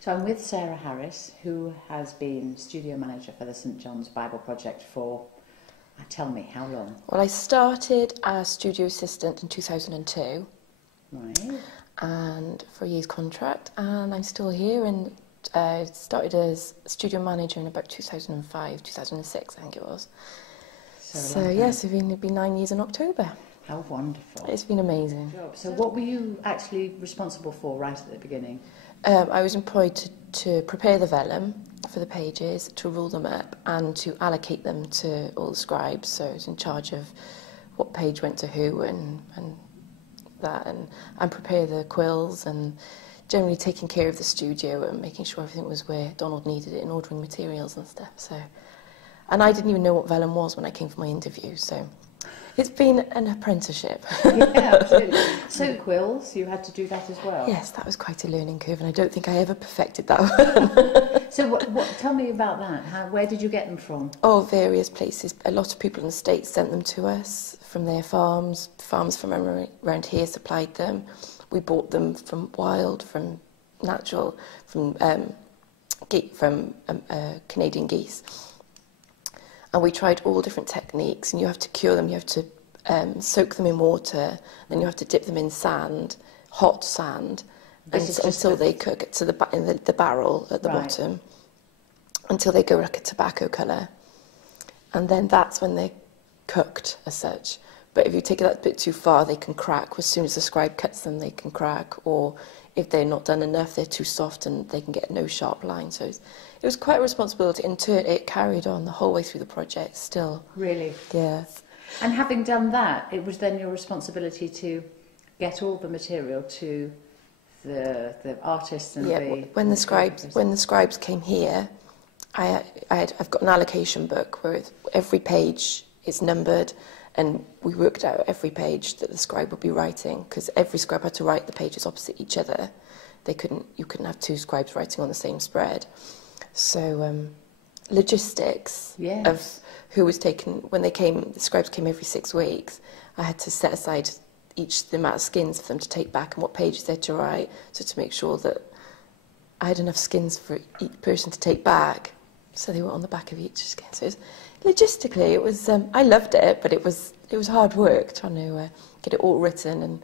So I'm with Sarah Harris, who has been studio manager for the St John's Bible Project for, tell me, how long? Well, I started as studio assistant in 2002. Right. And for a year's contract, and I'm still here, and started as studio manager in about 2005, 2006, I think it was. So yes, it'll be 9 years in October. How wonderful. It's been amazing. So what were you actually responsible for right at the beginning? I was employed to prepare the vellum for the pages, to rule them up, and to allocate them to all the scribes. So I was in charge of what page went to who and that, and prepare the quills, and generally taking care of the studio and making sure everything was where Donald needed it and ordering materials and stuff. So, and I didn't even know what vellum was when I came for my interview, so it's been an apprenticeship. Yeah, absolutely. So quills, you had to do that as well? Yes, that was quite a learning curve, and I don't think I ever perfected that one. So tell me about that. Where did you get them from? Oh, various places. A lot of people in the States sent them to us from their farms. Farms from around here supplied them. We bought them from wild, from natural, from Canadian geese. And we tried all different techniques, and you have to cure them, you have to soak them in water, then you have to dip them in sand, hot sand, until they cook in the barrel at the bottom, until they go like a tobacco colour. And then that's when they're cooked as such. But if you take it that bit too far, they can crack. As soon as the scribe cuts them, they can crack. Or if they're not done enough, they're too soft and they can get no sharp line. So it was quite a responsibility, and it carried on the whole way through the project still. Really? Yeah. And having done that, it was then your responsibility to get all the material to the artists and when the scribes came here, I've got an allocation book where every page is numbered, and we worked out every page that the scribe would be writing, because every scribe had to write the pages opposite each other. You couldn't have two scribes writing on the same spread. So logistics of who was taken when they came. The scribes came every 6 weeks. I had to set aside the amount of skins for them to take back and what pages they had to write, so to make sure that I had enough skins for each person to take back, so they were on the back of each skin. So logistically, it was. I loved it, but it was hard work trying to get it all written and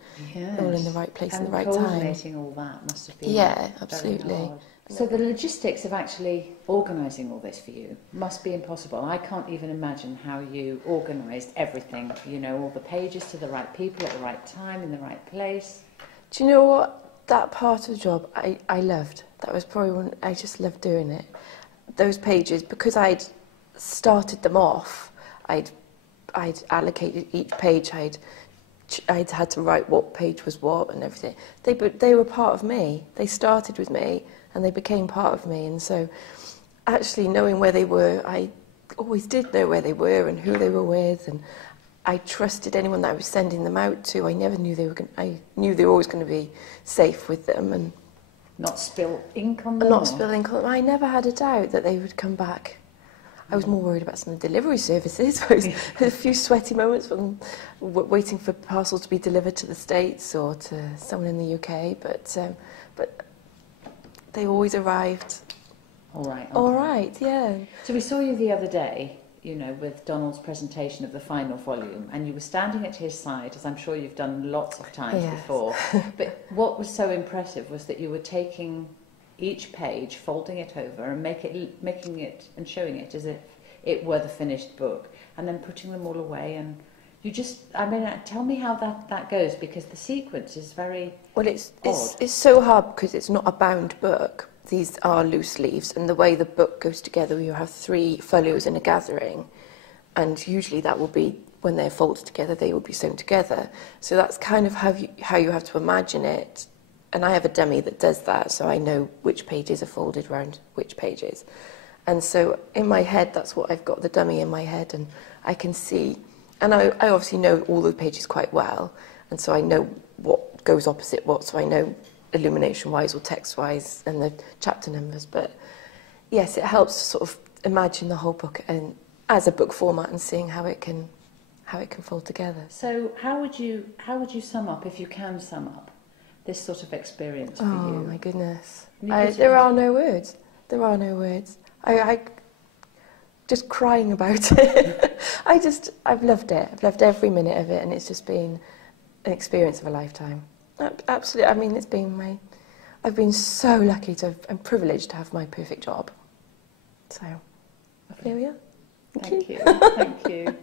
all in the right place in the right time. And coordinating all that must have been absolutely. Very hard. So the logistics of actually organising all this for you must be impossible. I can't even imagine how you organised everything, all the pages to the right people at the right time, in the right place. Do you know what? That part of the job I loved. That was probably one, I just loved doing it. Those pages, because I'd started them off, I'd allocated each page, I'd had to write what page was what and everything. They were part of me. They started with me, and they became part of me. And so actually knowing where they were, I always did know where they were and who they were with, and I trusted anyone that I was sending them out to. I never knew I knew they were always going to be safe with them and not spill ink on them. Not spill ink on them. I never had a doubt that they would come back. I was more worried about some of the delivery services. I had a few sweaty moments from waiting for parcels to be delivered to the States or to someone in the UK, but they always arrived. All right. All right, yeah. So we saw you the other day, with Donald's presentation of the final volume, and you were standing at his side, as I'm sure you've done lots of times before. But what was so impressive was that you were taking each page, folding it over and making it and showing it as if it were the finished book, and then putting them all away. And you tell me how that goes, because the sequence is very it's so hard because it's not a bound book. These are loose leaves, and the way the book goes together, you have 3 folios in a gathering, and usually that will be when they're folded together, they will be sewn together. So that's kind of how you have to imagine it. And I have a dummy that does that, so I know which pages are folded around which pages. And so in my head, that's what I've got, the dummy in my head, and I can see. And I obviously know all the pages quite well, and so I know what goes opposite what, so I know illumination-wise or text-wise and the chapter numbers. But yes, it helps to sort of imagine the whole book and as a book format and seeing how it can fold together. So how would you sum up, if you can sum up, this sort of experience for you? you? Oh my goodness. There are no words. There are no words. I just crying about it. I've loved it. I've loved every minute of it, and it's just been an experience of a lifetime. Absolutely. I mean, I've been so lucky and privileged to have my perfect job. So, here we are. Thank you. Thank you.